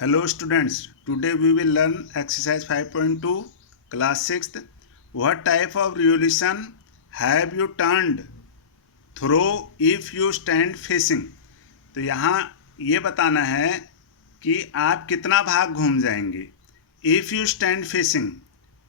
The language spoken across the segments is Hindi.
Hello students, today we will learn exercise 5.2 class 6th. What type of revolution have you turned through if you stand facing? तो यहाँ ये बताना है कि आप कितना भाग घूम जाएंगे. इफ़ यू स्टैंड फेसिंग,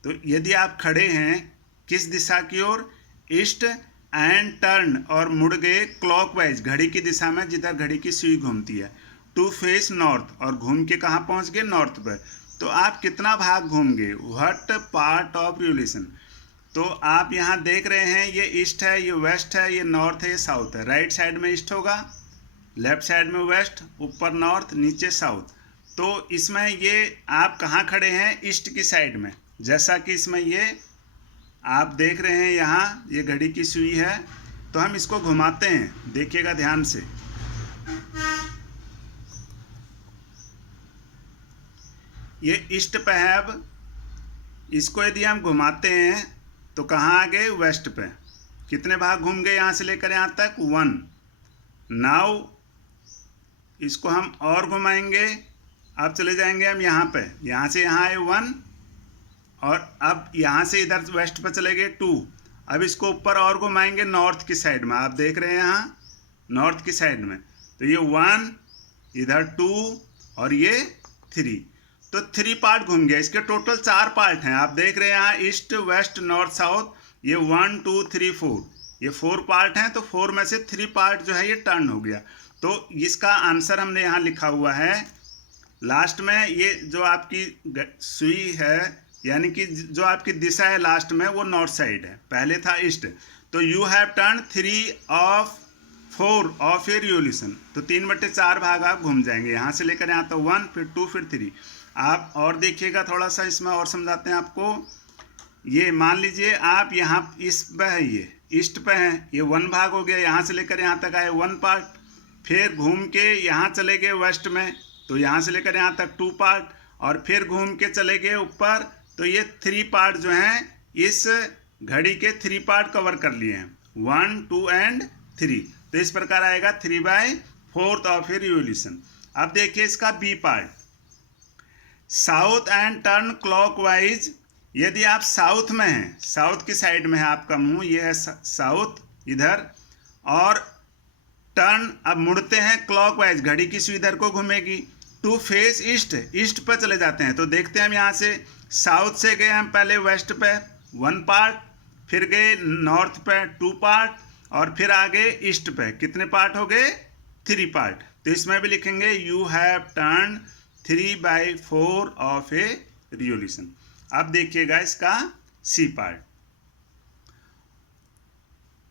तो यदि आप खड़े हैं किस दिशा की ओर, ईस्ट, एंड टर्न और मुड़ गए क्लॉकवाइज घड़ी की दिशा में जिधर घड़ी की सुई घूमती है, टू फेस नॉर्थ और घूम के कहाँ पहुँच गए, नॉर्थ पर. तो आप कितना भाग घूम गए, व्हाट पार्ट ऑफ रिवोल्यूशन. तो आप यहाँ देख रहे हैं ये ईस्ट है, ये वेस्ट है, ये नॉर्थ है, ये साउथ है. राइट साइड में ईस्ट होगा, लेफ्ट साइड में वेस्ट, ऊपर नॉर्थ, नीचे साउथ. तो इसमें ये आप कहाँ खड़े हैं, ईस्ट की साइड में. जैसा कि इसमें ये आप देख रहे हैं यहाँ ये घड़ी की सुई है, तो हम इसको घुमाते हैं, देखिएगा ध्यान से. ये ईस्ट पे है. अब इसको यदि हम घुमाते हैं तो कहाँ आ गए, वेस्ट पे. कितने भाग घूम गए यहाँ से लेकर यहाँ तक, 1. नाउ इसको हम और घुमाएंगे. अब चले जाएंगे हम यहाँ पे, यहाँ से यहाँ आए 1, और अब यहाँ से इधर वेस्ट पे चले गए 2. अब इसको ऊपर और घुमाएंगे नॉर्थ की साइड में. आप देख रहे हैं यहाँ नॉर्थ की साइड में, तो ये 1, इधर 2 और ये 3. तो 3 पार्ट घूम गया. इसके टोटल 4 पार्ट हैं. आप देख रहे हैं यहाँ ईस्ट, वेस्ट, नॉर्थ, साउथ. ये 1 2 3 4, ये 4 पार्ट हैं. तो 4 में से 3 पार्ट जो है ये टर्न हो गया. तो इसका आंसर हमने यहाँ लिखा हुआ है लास्ट में. ये जो आपकी सुई है, यानी कि जो आपकी दिशा है लास्ट में, वो नॉर्थ साइड है. पहले था ईस्ट. तो you have turn 3 of 4 of a revolution. तो 3/4 भाग आप घूम जाएंगे. यहाँ से लेकर यहाँ तो 1, फिर 2, फिर 3. आप और देखिएगा थोड़ा सा, इसमें और समझाते हैं आपको. ये मान लीजिए आप यहाँ इस पे है, ये ईस्ट पे है, ये 1 भाग हो गया. यहाँ से लेकर यहाँ तक आए 1 पार्ट. फिर घूम के यहाँ चले गए वेस्ट में, तो यहाँ से लेकर यहाँ तक 2 पार्ट. और फिर घूम के चले गए ऊपर, तो ये 3 पार्ट जो हैं इस घड़ी के 3 पार्ट कवर कर लिए हैं, 1 2 एंड 3. तो इस प्रकार आएगा 3/4 ऑफ ए रिवोल्यूशन. अब देखिए इसका B part, south and turn clockwise. यदि आप साउथ में हैं, साउथ की साइड में है आपका मुंह, ये है साउथ इधर, और टर्न अब मुड़ते हैं क्लॉकवाइज, घड़ी की सुई इधर को घूमेगी. टू फेस ईस्ट, ईस्ट पर चले जाते हैं. तो देखते हैं हम यहाँ से साउथ से गए हम पहले वेस्ट पे 1 पार्ट, फिर गए नॉर्थ पे 2 पार्ट, और फिर आगे ईस्ट पे कितने पार्ट हो गए, 3 पार्ट. तो इसमें भी लिखेंगे you have turn 3/4 of a revolution. अब देखिएगा इसका C part,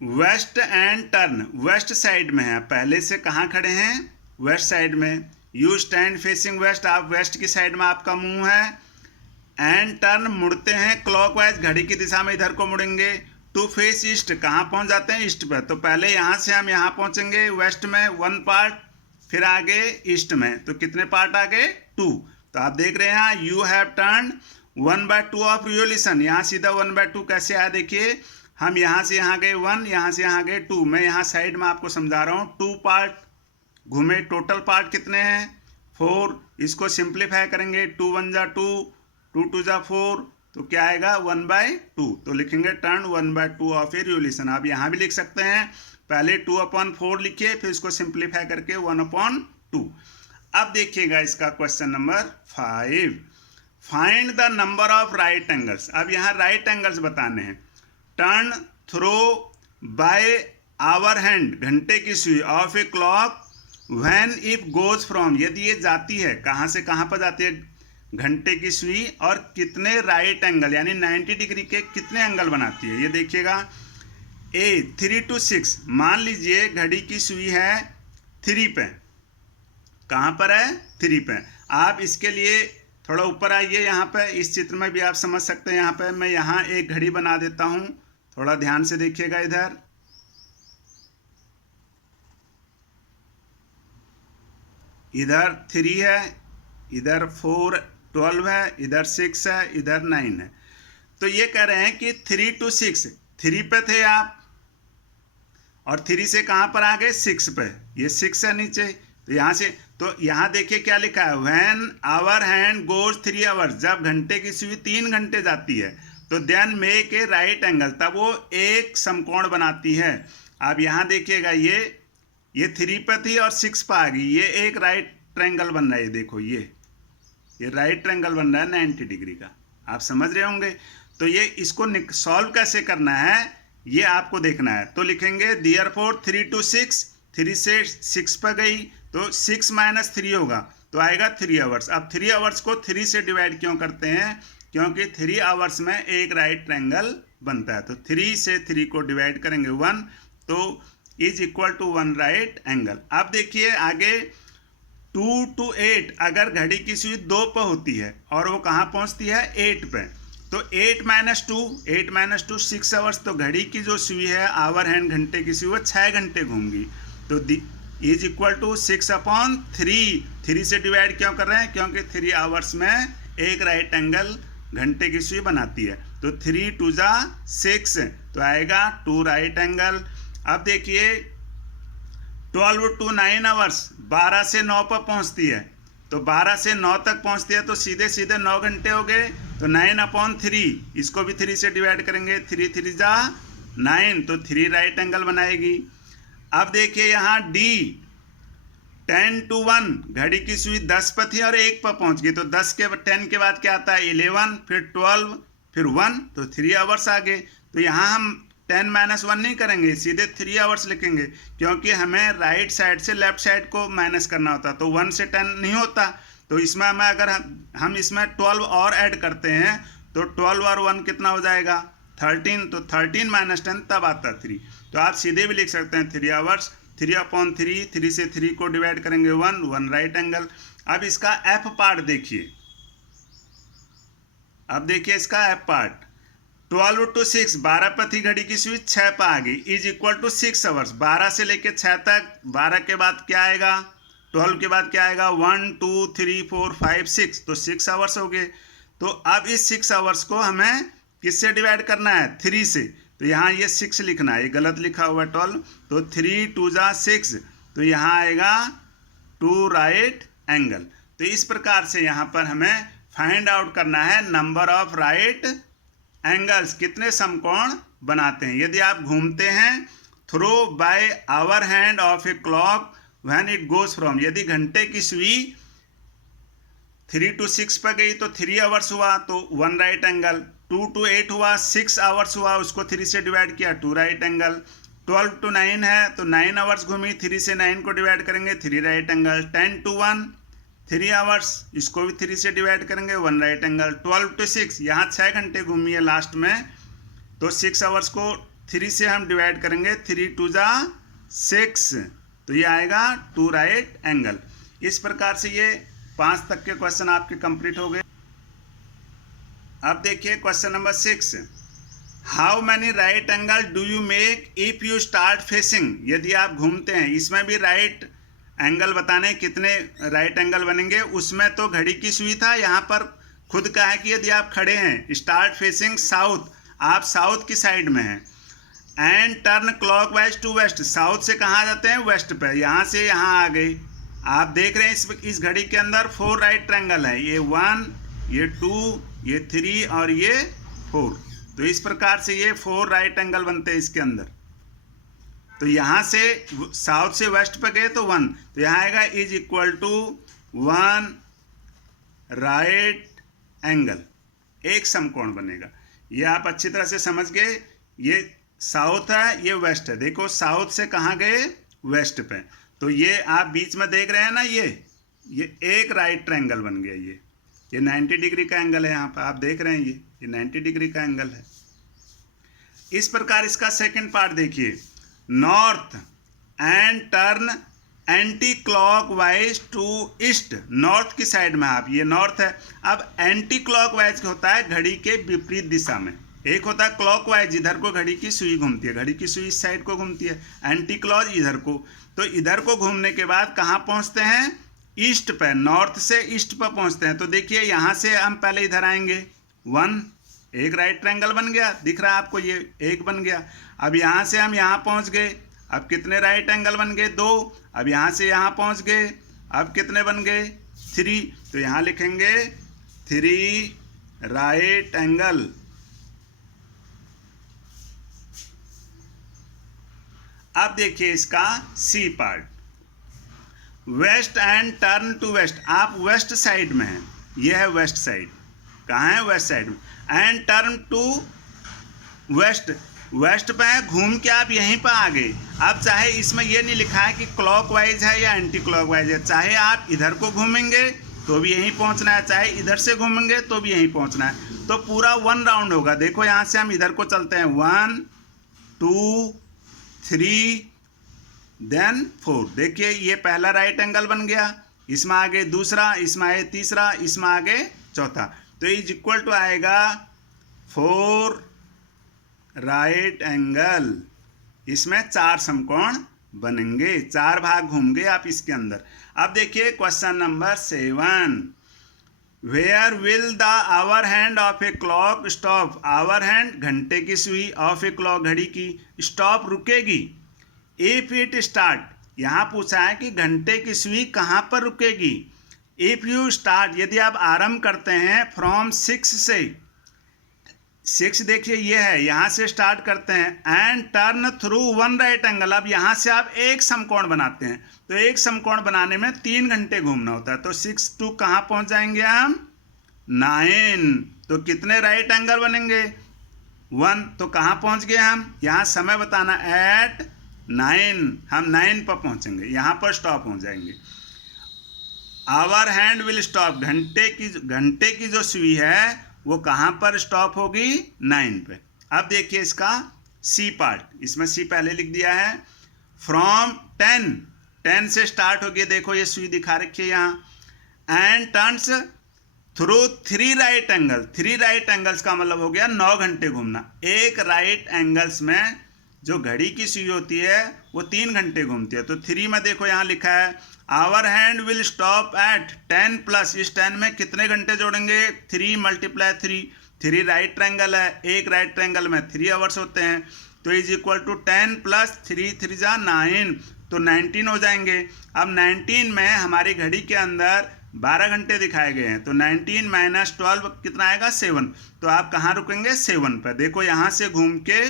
west and turn. West side में है, पहले से कहाँ खड़े हैं, वेस्ट साइड में. यू स्टैंड फेसिंग वेस्ट, आप वेस्ट की साइड में आपका मुंह है. एंड टर्न मुड़ते हैं क्लॉकवाइज, घड़ी की दिशा में इधर को मुड़ेंगे. टू फेस ईस्ट, कहाँ पहुँच जाते हैं, ईस्ट पर. तो पहले यहाँ से हम यहाँ पहुँचेंगे वेस्ट में 1 पार्ट, फिर आगे ईस्ट में. तो कितने पार्ट आ गए, 2. तो आप देख रहे हैं यहाँ you have turn 1/2 of revolution. यहाँ सीधा 1/2 कैसे आया, देखिए हम यहाँ से यहाँ गए 1, यहाँ से यहाँ गए 2. मैं यहाँ साइड में आपको समझा रहा हूँ. 2 पार्ट घूमे, टोटल पार्ट कितने हैं, 4. इसको सिंप्लीफाई करेंगे, 2 1 जा 2, 2 2 जा 4, तो क्या आएगा 1/2. तो लिखेंगे टर्न 1/2 ऑफ ए रिवोल्यूशन. आप यहाँ भी लिख सकते हैं, पहले 2/4 लिखिए, फिर इसको सिंप्लीफाई करके 1/2. अब देखिएगा इसका question number 5, find the number of right angles. अब यहाँ राइट एंगल्स बताने हैं. Turn through by hour hand, घंटे की सुई, of a clock when if goes from, यदि ये जाती है कहाँ से कहाँ पर जाती है घंटे की सुई, और कितने राइट एंगल यानी 90 डिग्री के कितने एंगल बनाती है. ये देखिएगा ए 3 to 6. मान लीजिए घड़ी की सुई है 3 पे, कहाँ पर है, 3 पे. आप इसके लिए थोड़ा ऊपर आइए, यहाँ पे इस चित्र में भी आप समझ सकते हैं. यहाँ पे मैं यहाँ एक घड़ी बना देता हूँ, थोड़ा ध्यान से देखिएगा. इधर 3 है, इधर 4 12 है, इधर 6 है, इधर 9 है. तो ये कह रहे हैं कि 3 to 6, 3 पे थे आप, और 3 से कहाँ पर आ गए, 6 पे. ये 6 है नीचे, तो यहाँ से, तो यहाँ देखिए क्या लिखा है, when hour hand goes 3 hours, जब घंटे की सुई 3 घंटे जाती है तो then make a right angle, तब वो एक समकोण बनाती है। अब यहाँ देखिएगा ये 3 पे थी और 6 पे आ गई, ये एक राइट ट्रायंगल बन रहा है। देखो ये राइट ट्रायंगल बन रहा है 90 डिग्री का, आप समझ रहे होंगे। तो ये इसको सॉल्व कैसे करना है ये आपको देखना है। तो लिखेंगे देयरफॉर 3 to 6, 3 से 6 पर गई तो 6 - 3 होगा, तो आएगा 3 आवर्स। अब 3 आवर्स को 3 से डिवाइड क्यों करते हैं, क्योंकि 3 आवर्स में एक राइट ट्रायंगल बनता है। तो 3 से 3 को डिवाइड करेंगे 1, तो is equal to 1 right angle. अब देखिए आगे 2 to 8, अगर घड़ी की सुई 2 पे होती है और वो कहाँ पहुँचती है 8 पे, तो 8 - 2 6 आवर्स, तो घड़ी की जो सुई है आवर हैंड घंटे की सुई वो 6 घंटे घूमगी। तो इज इक्वल टू 6/3, 3 से डिवाइड क्यों कर रहे हैं, क्योंकि 3 आवर्स में एक राइट एंगल घंटे की सुई बनाती है। तो 3 2 6, तो आएगा 2 राइट एंगल। अब देखिए 12 to 9 आवर्स, 12 से 9 पर पहुंचती है, तो 12 से 9 तक पहुंचती है तो सीधे सीधे 9 घंटे हो गए। तो 9/3, इसको भी 3 से डिवाइड करेंगे, 3 3 9, तो 3 राइट एंगल बनाएगी। अब देखिए यहाँ डी 10 to 1, घड़ी की सुई 10 पर थी और 1 पर पहुंच गई, तो 10 के बाद क्या आता है 11, फिर 12, फिर 1, तो 3 आवर्स आ गए। तो यहाँ हम 10 - 1 नहीं करेंगे, सीधे 3 आवर्स लिखेंगे, क्योंकि हमें राइट साइड से लेफ्ट साइड को माइनस करना होता, तो 1 से 10 नहीं होता। तो इसमें हमें अगर हम इसमें 12 और ऐड करते हैं तो 12 और 1 कितना हो जाएगा 13, तो 13 - 10 तब आता है 3। तो आप सीधे भी लिख सकते हैं 3 आवर्स। 3/3, 3 से 3 को डिवाइड करेंगे 1 राइट एंगल। अब इसका एफ पार्ट देखिए, अब देखिए इसका एफ पार्ट 12 to 6, 12 पर थी घड़ी की सुई 6 पर आ गई, इज इक्वल टू 6 आवर्स। 12 से लेके 6 तक, 12 के बाद क्या आएगा 12 के बाद क्या आएगा 1 2 3 4 5 6, तो 6 आवर्स हो गए। तो अब इस 6 आवर्स को हमें किससे डिवाइड करना है 3 से, तो यहाँ ये 6 लिखना है, ये गलत लिखा हुआ है 12, तो 3 2 6, तो यहाँ आएगा 2 राइट एंगल। तो इस प्रकार से यहाँ पर हमें फाइंड आउट करना है नंबर ऑफ राइट एंगल्स, कितने समकोण बनाते हैं। यदि आप घूमते हैं through by hour hand of a clock when it goes from, यदि घंटे की सुई 3 to 6 पर गई तो 3 आवर्स हुआ, तो 1 राइट एंगल। 2 to 8 हुआ, 6 आवर्स हुआ, उसको 3 से डिवाइड किया 2 राइट एंगल। 12 to 9 है तो 9 आवर्स घूमी, 3 से 9 को डिवाइड करेंगे 3 राइट एंगल। 10 to 1 3 आवर्स, इसको भी 3 से डिवाइड करेंगे 1 राइट एंगल। 12 to 6, यहाँ 6 घंटे घूमी है लास्ट में, तो 6 आवर्स को 3 से हम डिवाइड करेंगे, 3 2 6, तो ये आएगा 2 राइट एंगल। इस प्रकार से ये 5 तक के क्वेश्चन आपके कंप्लीट हो गए। अब देखिए question number 6, how many right angle do you make if you start facing, यदि आप घूमते हैं, इसमें भी राइट एंगल बताने कितने राइट एंगल बनेंगे। उसमें तो घड़ी की सुई था, यहाँ पर खुद का है कि यदि आप खड़े हैं स्टार्ट फेसिंग साउथ, आप साउथ की साइड में हैं, and turn clockwise to west, south से कहाँ जाते हैं वेस्ट पे, यहाँ से यहाँ आ गए। आप देख रहे हैं इस घड़ी के अंदर 4 राइट ट्रायंगल है, ये 1, ये 2, ये 3 और ये 4, तो इस प्रकार से ये 4 राइट एंगल बनते हैं इसके अंदर। तो यहाँ से साउथ से वेस्ट पे गए तो 1, तो यहाँ आएगा is equal to 1 right angle, एक समकोण बनेगा। ये आप अच्छी तरह से समझ गए, ये साउथ है ये वेस्ट है, देखो साउथ से कहाँ गए वेस्ट पे, तो ये आप बीच में देख रहे हैं ना, ये एक राइट ट्रायंगल बन गया। ये 90 डिग्री का एंगल है, यहाँ पर आप देख रहे हैं ये 90 डिग्री का एंगल है। इस प्रकार इसका सेकंड पार्ट देखिए, north and turn anti clockwise to east, north की साइड में आप, ये नॉर्थ है। अब एंटी क्लॉकवाइज होता है घड़ी के विपरीत दिशा में, एक होता है क्लॉकवाइज, इधर को घड़ी की सुई घूमती है, घड़ी की सुई इस साइड को घूमती है, एंटी क्लॉक इधर को। तो इधर को घूमने के बाद कहाँ पहुँचते हैं ईस्ट पे, नॉर्थ से ईस्ट पर पहुँचते हैं। तो देखिए यहाँ से हम पहले इधर आएंगे 1, एक राइट ट्रायंगल बन गया, दिख रहा है आपको, ये एक बन गया। अब यहाँ से हम यहाँ पहुँच गए, अब कितने राइट एंगल बन गए 2, अब यहाँ से यहाँ पहुँच गए अब कितने बन गए 3, तो यहाँ लिखेंगे 3 राइट एंगल। अब देखिए इसका C part, west and turn to west. आप वेस्ट साइड में हैं, ये है वेस्ट साइड, कहाँ है वेस्ट साइड में, and turn to west, west पे है, घूम के आप यहीं पर आ गए। अब चाहे इसमें ये नहीं लिखा है कि क्लॉकवाइज है या एंटी क्लॉकवाइज है, चाहे आप इधर को घूमेंगे तो भी यहीं पहुंचना है, चाहे इधर से घूमेंगे तो भी यहीं पहुंचना है। तो पूरा 1 राउंड होगा। देखो यहाँ से हम इधर को चलते हैं, 1 2 3 देन 4। देखिए ये पहला राइट एंगल बन गया, इसमें आगे दूसरा, इसमें आगे तीसरा, इसमें आगे चौथा, तो इज इक्वल टू आएगा 4 राइट एंगल। इसमें 4 समकोण बनेंगे, 4 भाग घूमगे आप इसके अंदर। अब देखिए question number 7, where will the hour hand of a clock stop. Hour hand घंटे की सुई, ऑफ ए क्लॉक घड़ी की, स्टॉप रुकेगी। इफ इट स्टार्ट, यहाँ पूछा है कि घंटे की सुई कहाँ पर रुकेगी। इफ यू स्टार्ट, यदि आप आरंभ करते हैं फ्रॉम 6 से, 6 देखिए ये है, यहाँ से स्टार्ट करते हैं, and turn through 1 right angle. अब यहाँ से आप एक समकोण बनाते हैं, तो एक समकोण बनाने में 3 घंटे घूमना होता है, तो 6 to कहाँ पहुँच जाएंगे हम 9। तो कितने राइट एंगल बनेंगे 1, तो कहाँ पहुँच गए हम, यहाँ समय बताना एट 9, हम 9 पर पहुँचेंगे, यहाँ पर स्टॉप हो जाएंगे। आवर हैंड विल स्टॉप, घंटे की जो सुई है वो कहाँ पर स्टॉप होगी 9 पे। अब देखिए इसका सी पार्ट, इसमें सी पहले लिख दिया है। फ्रॉम 10 से स्टार्ट होगी, देखो ये सुई दिखा रखी है यहाँ, and turns through 3 right angle. 3 right angles का मतलब हो गया 9 घंटे घूमना। एक राइट एंगल्स में जो घड़ी की सुई होती है वो 3 घंटे घूमती है। तो 3 में देखो यहाँ लिखा है hour hand will stop at 10 plus, इस 10 में कितने घंटे जोड़ेंगे 3 × 3, 3 राइट ट्रायंगल है, एक राइट ट्रायंगल में 3 आवर्स होते हैं, तो इज इक्वल टू 10 + 3 3 जा 9, तो 19 हो जाएंगे। अब 19 में हमारी घड़ी के अंदर 12 घंटे दिखाए गए हैं, तो 19 - 12 कितना आएगा 7। तो आप कहाँ रुकेंगे 7 पर। देखो यहाँ से घूम के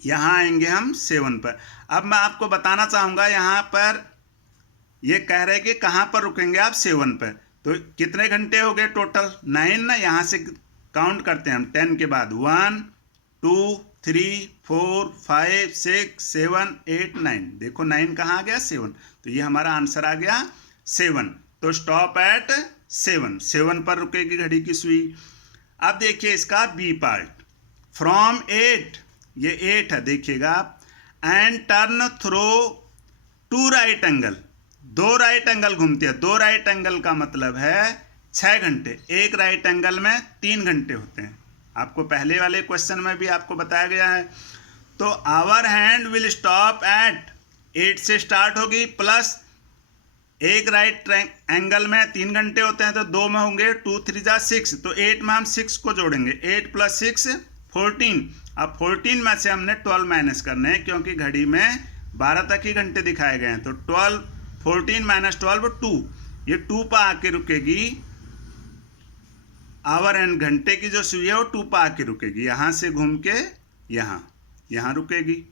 यहाँ आएंगे हम 7 पर। अब मैं आपको बताना चाहूँगा, यहाँ पर ये कह रहे हैं कि कहाँ पर रुकेंगे आप 7 पर, तो कितने घंटे हो गए टोटल 9 ना। यहाँ से काउंट करते हैं हम 10 के बाद, 1 2 3 4 5 6 7 8 9। देखो 9 कहाँ आ गया 7, तो ये हमारा आंसर आ गया 7। तो स्टॉप एट 7 पर रुकेगी घड़ी की सुई। अब देखिए इसका बी पार्ट, फ्रॉम 8, ये 8 है देखिएगा आप, and turn through 2 right angle. 2 right angle घूमती है, 2 राइट एंगल का मतलब है 6 घंटे। एक राइट एंगल में 3 घंटे होते हैं, आपको पहले वाले क्वेश्चन में भी आपको बताया गया है। तो hour hand will stop at 8 से स्टार्ट होगी, प्लस एक राइट एंगल में 3 घंटे होते हैं, तो 2 में होंगे 2 3 जा 6, तो 8 में हम 6 को जोड़ेंगे, 8 + 6 14। अब 14 में से हमने 12 माइनस करने हैं, क्योंकि घड़ी में 12 तक ही घंटे दिखाए गए हैं, तो 14 - 12 2, ये 2 पर आके रुकेगी। आवर एंड घंटे की जो सुई है वो 2 पर आके रुकेगी, यहाँ से घूम के यहाँ रुकेगी।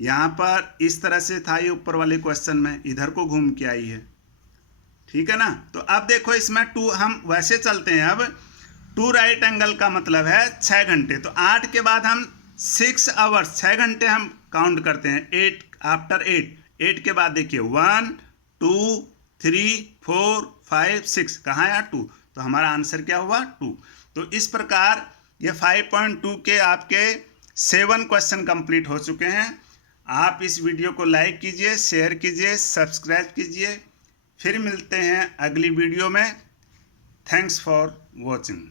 यहाँ पर इस तरह से था ये ऊपर वाले क्वेश्चन में, इधर को घूम के आई है, ठीक है ना। तो अब देखो इसमें 2, हम वैसे चलते हैं। अब 2 राइट एंगल का मतलब है 6 घंटे, तो 8 के बाद हम 6 आवर्स, 6 घंटे हम काउंट करते हैं। 8 आफ्टर 8 के बाद देखिए 1 2 3 4 5 6, कहाँ है 2, तो हमारा आंसर क्या हुआ 2। तो इस प्रकार ये 5.2 के आपके 7 क्वेश्चन कंप्लीट हो चुके हैं। आप इस वीडियो को लाइक कीजिए, शेयर कीजिए, सब्सक्राइब कीजिए। फिर मिलते हैं अगली वीडियो में। Thanks for watching.